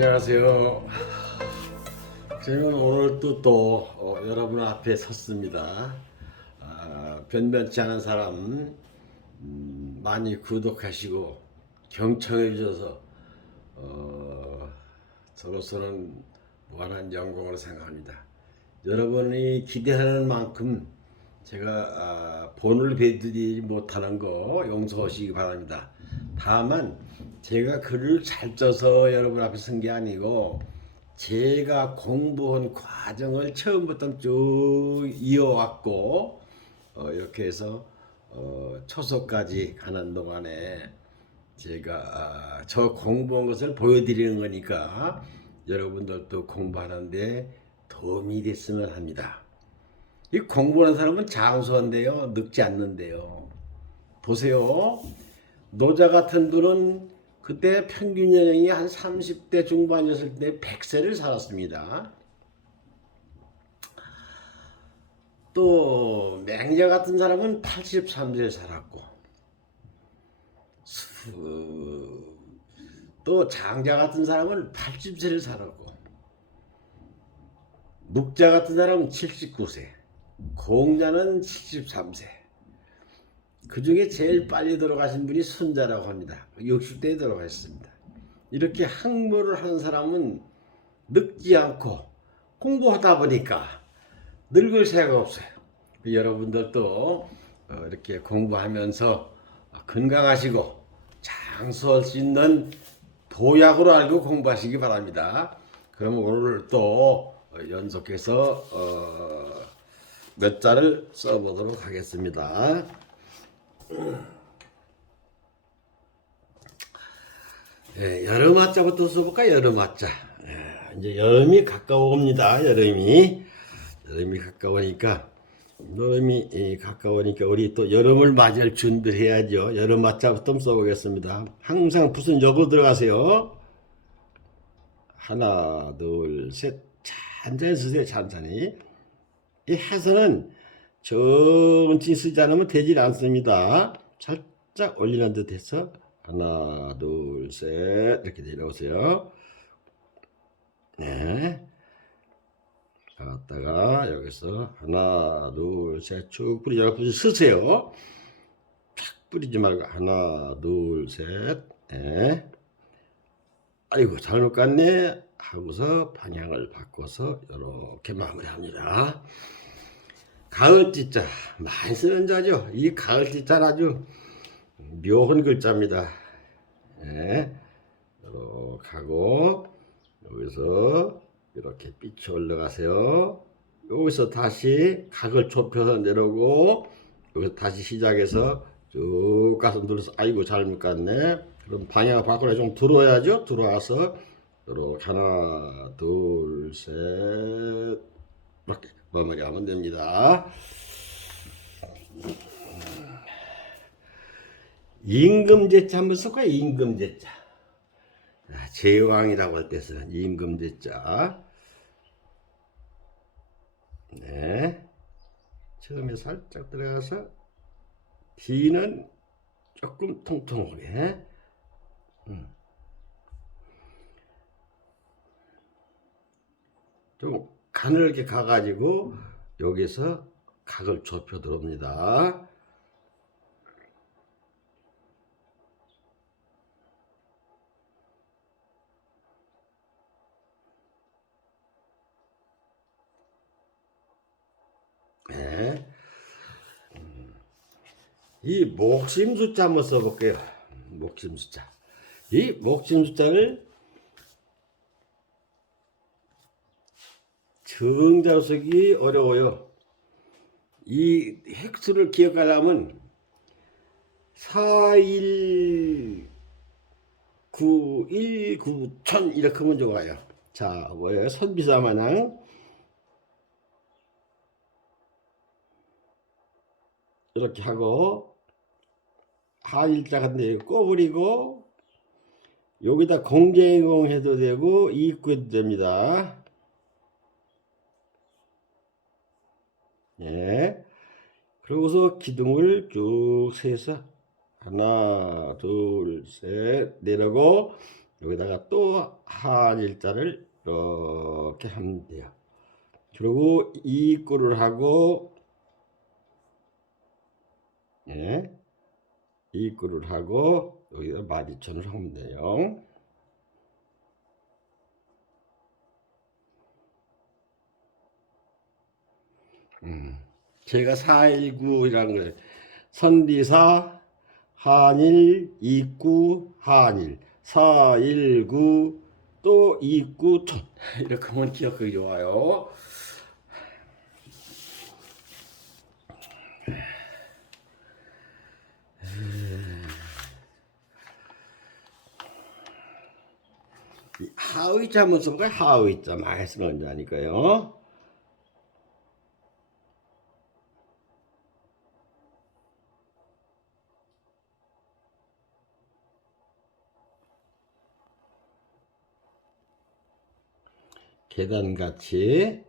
안녕하세요. 저는 오늘 또, 또 어, 여러분 앞에 섰습니다. 아, 변변치 않은 사람 음, 많이 구독하시고 경청해 주셔서 어, 저로서는 무한한 영광으로 생각합니다. 여러분이 기대하는 만큼 제가 아, 본을 배드리지 못하는 거 용서하시기 바랍니다. 다만 제가 글을 잘 써서 여러분 앞에 쓴 게 아니고 제가 공부한 과정을 처음부터 쭉 이어왔고 어, 이렇게 해서 어, 초소까지 가는 동안에 제가 아, 저 공부한 것을 보여드리는 거니까 여러분들도 공부하는데 도움이 됐으면 합니다. 이 공부하는 사람은 장수한데요, 늙지 않는데요. 보세요. 노자 같은 분은 그때 평균 연령이 한 30대 중반이었을 때 100세를 살았습니다. 또 맹자 같은 사람은 83세를 살았고 수- 또 장자 같은 사람은 80세를 살았고 묵자 같은 사람은 79세 공자는 73세 그 중에 제일 빨리 돌아가신 분이 손자라고 합니다. 60대에 돌아가셨습니다. 이렇게 학문을 하는 사람은 늙지 않고 공부하다 보니까 늙을 새가 없어요. 여러분들도 어, 이렇게 공부하면서 건강하시고 장수할 수 있는 도약으로 알고 공부하시기 바랍니다. 그럼 오늘 또 연속해서 어, 몇 자를 써보도록 하겠습니다. 예, 여름 화자부터 써볼까? 여름 화자. 예, 이제 여름이 가까워옵니다. 여름이 여름이 가까우니까 여름이 예, 가까우니까 우리 또 여름을 맞이할 준비를 해야죠. 여름 화자부터 써보겠습니다. 항상 무슨 역으로 들어가세요. 하나, 둘, 셋. 찬찬히 쓰세요. 찬찬히. 이 해서는 천천히 쓰지 않으면 되질 않습니다. 살짝 올리는 듯 해서 하나, 둘, 셋 이렇게 내려오세요. 네. 갔다가 여기서 하나, 둘, 셋 쭉 뿌리지 말고 쓰세요. 쫙 뿌리지 말고 하나, 둘, 셋. 네. 아이고 잘못 갔네 하고서 방향을 바꿔서 이렇게 마무리합니다. 가을띠자 많이 쓰는 자죠. 이 가을띠자는 아주 묘한 글자입니다. 예, 이렇게 하고 여기서 이렇게 빛이 올라가세요. 여기서 다시 각을 좁혀서 내려오고 여기서 다시 시작해서 쭉 가서 눌러서 아이고 잘못 갔네. 그럼 방향 바꾸라 좀 들어와야죠. 들어와서 이렇게 하나 둘 셋 이렇게 마무리하면 됩니다. 임금제자 한번 써볼까요? 임금제자. 아, 제왕이라고 할 때 쓰는 임금제자. 네. 처음에 살짝 들어가서 뒤는 조금 통통하게. 음. 좀 가늘게 가가지고 여기서 각을 좁혀 들어옵니다. 네. 음. 이 목심 숫자 한번 써볼게요. 목심 숫자. 이 목심 숫자를 정자로 쓰기 어려워요. 이 획수를 기억하려면 4, 1, 9, 1, 9, 1000 이렇게 하면 좋아요. 자, 뭐예요? 선비사 마냥 이렇게 하고 하일자인데 꼬부리고 여기다 공개공 해도 되고 이입구해도 됩니다. 예. 그러고서 기둥을 쭉 세서 하나, 둘, 셋 내려고 여기다가 또 한 일자를 이렇게 하면 돼요. 그리고 이꾸를 하고 예, 이꾸를 하고 여기다 마디천을 하면 돼요. 음, 제가 419이라는 걸 선리사 한일 이구 한일 419또 이구 천 이렇게 하면 기억하기 좋아요. 이 하의자 한번 써볼까요? 하의자 많이 쓰는 자니까요. 계단같이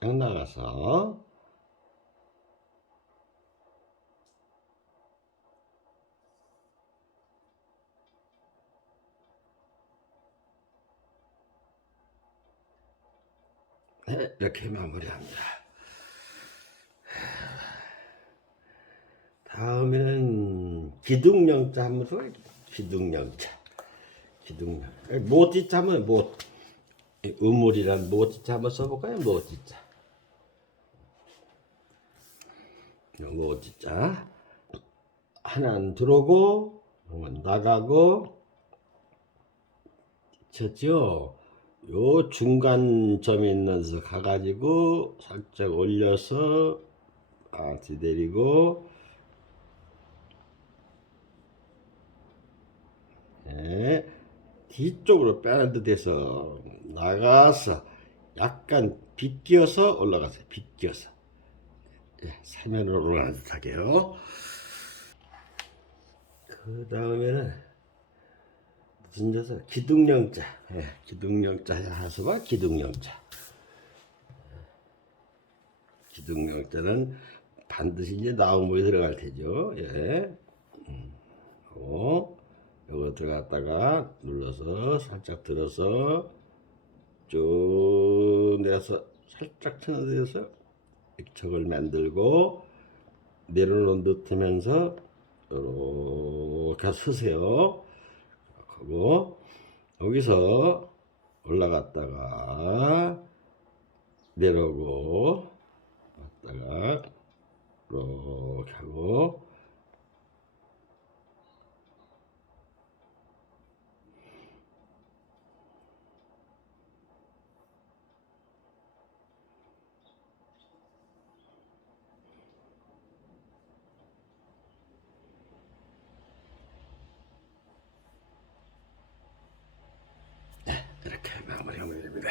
딱 나가서 네, 이렇게 마무리합니다. 다음에는 기둥령자 한번 써 기둥령자. 기둥령. 모티자 하면 못. 이 우물이란 모티자 한번 써볼까요? 모티자. 모티자. 하나는 들어오고, 나가고, 쳤죠? 요 중간점이 있는 데서 가가지고 살짝 올려서 아치 내리고 예, 뒤쪽으로 빼는 듯해서 나가서 약간 비껴서 올라가세요. 비껴서 예, 사면으로 올라가는 듯하게요. 그 다음에는 무슨 자서 기둥령자 예, 기둥령자 하서봐 기둥령자 기둥령자는 반드시 이제 나무에 들어갈 테죠 예. 음, 어, 요거 들어갔다가 눌러서 살짝 들어서 쭉 내서 살짝 데서 액척을 만들고 내려놓은 듯 하면서 이렇게 서세요. 하고 여기서 올라갔다가 내려오고 왔다가 이렇게 하고 이렇게 마무리하면 됩니다.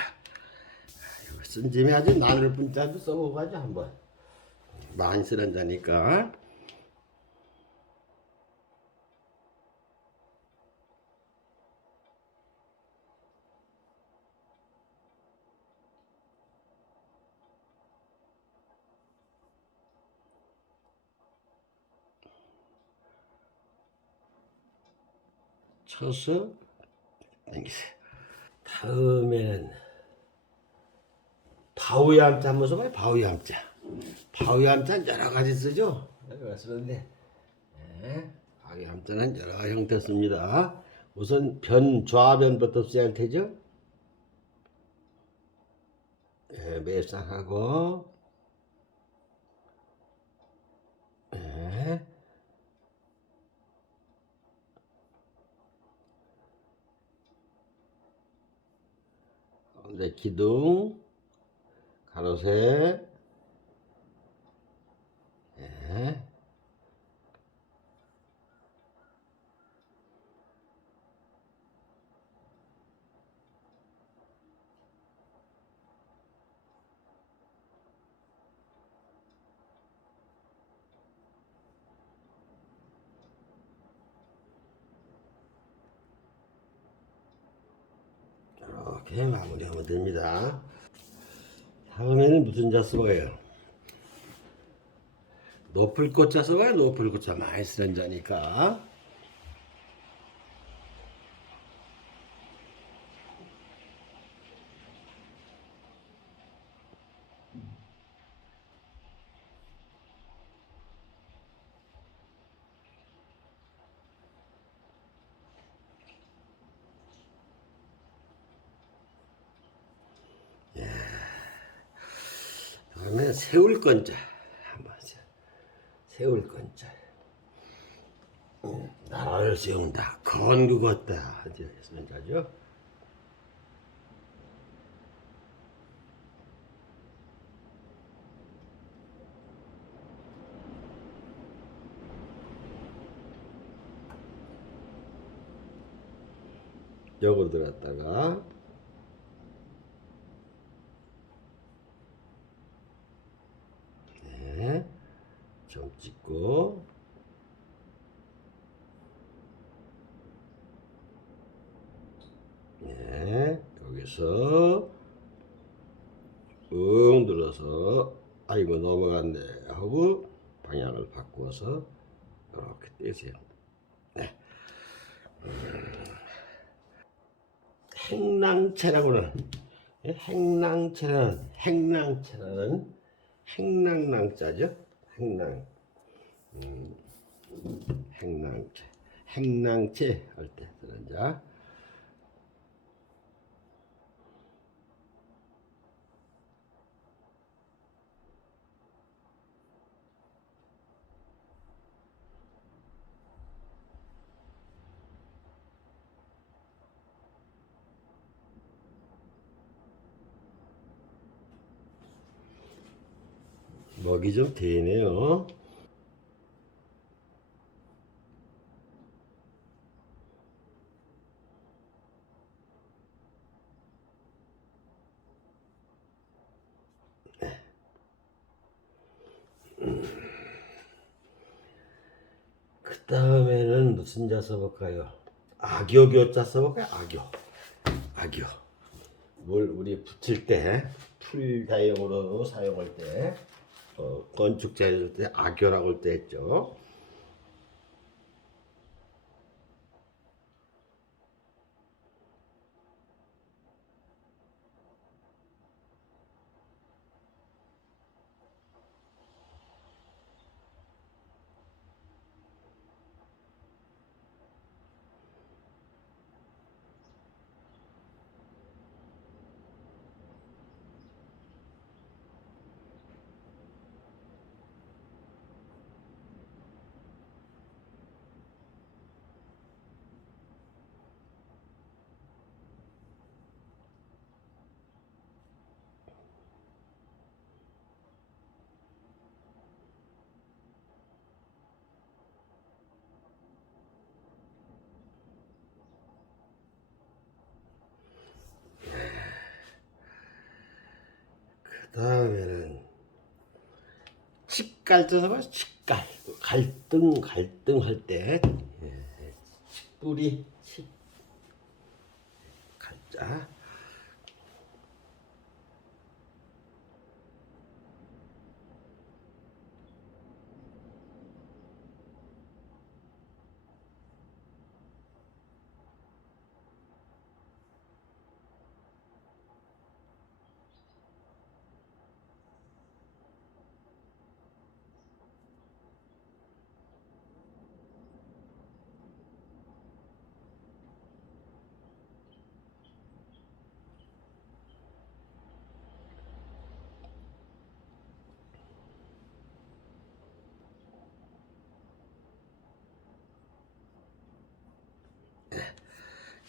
이거 쓴 짐이 아주 나눌 분자도 가죠 한번. 많이 쓰는 자니까. 쳐서 당기세요. 다음에는 바위암자 한번 써봐요. 바위암자. 바위암자 여러 가지 쓰죠. 여러 가지 쓰는데 네. 바위암자는 여러 형태 씁니다. 우선 변 좌변부터 써야 할 테죠. 네, 매상하고 네. 가운데 기둥 가로세 예. 이렇게 마무리하면 됩니다. 다음에는 무슨 자 써봐요? 높을 꽃자 써봐요. 높을 꽃자 많이 쓰는 자니까. 다음에 세울 건자 한번 세- 세울 건자 음, 나라를 세운다. 건국었다. 선자죠? 역으로 들어갔다가 네, 점 찍고 네, 여기서 응 눌러서 아이고 넘어갔네 하고 방향을 바꾸어서 이렇게 떼세요. 네. 음, 행랑채라고는 예, 행랑채라는 행랑채라는 행랑랑자죠. 행랑. 음, 행랑채 행랑채 할때. 쓰는 자. 먹이 좀 되네요. 그 다음에는 무슨 자 써볼까요? 악교교자 써볼까요? 악교. 악교. 뭘 우리 붙일 때, 풀자용으로 사용할 때, 어, 건축 자료할 때 악교라고 할 때 했죠. 다음에는 직갈 써봐 직갈. 갈등 갈등 할때. 예, 직불이 직 갈자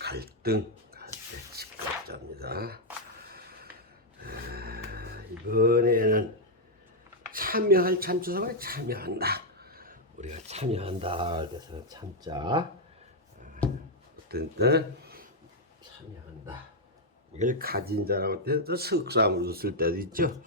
갈등 직갈자입니다. 아, 이번에는 참여할 참조사가 참여한다. 우리가 참여한다. 그래서 참자 아, 어떤 때 참여한다. 이걸 가진 자라고 할 때는 또 석삼으로 쓸 때도 있죠.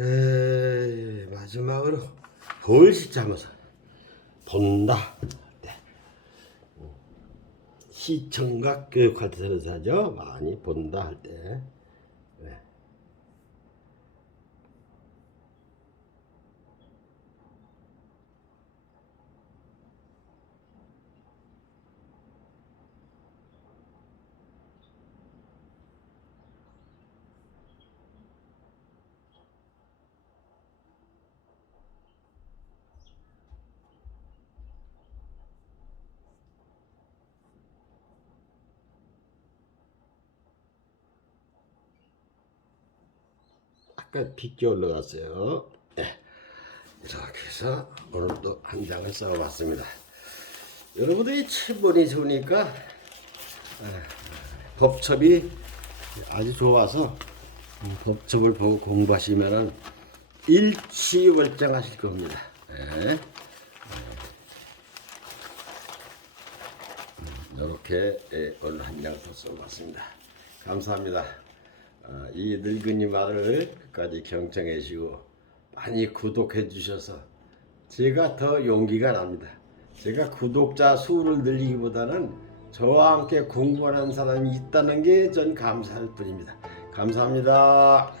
에 마지막으로 볼시자 하면서 본다. 네. 시청각 교육할 때 쓰는 사죠. 많이 본다 할 때. 약간 빗기 올라갔어요. 네. 이렇게 해서 오늘 또한 장을 써봤습니다. 여러분들이 체본이 좋으니까 아, 법첩이 아주 좋아서 음, 법첩을 보고 공부하시면은 일치월장 하실 겁니다. 네. 이렇게 예, 오늘 한 장 더 써봤습니다. 감사합니다. 아, 이 늙은이 말을 끝까지 경청해 주시고 많이 구독해 주셔서 제가 더 용기가 납니다. 제가 구독자 수를 늘리기보다는 저와 함께 공부하는 사람이 있다는 게 전 감사할 뿐입니다. 감사합니다.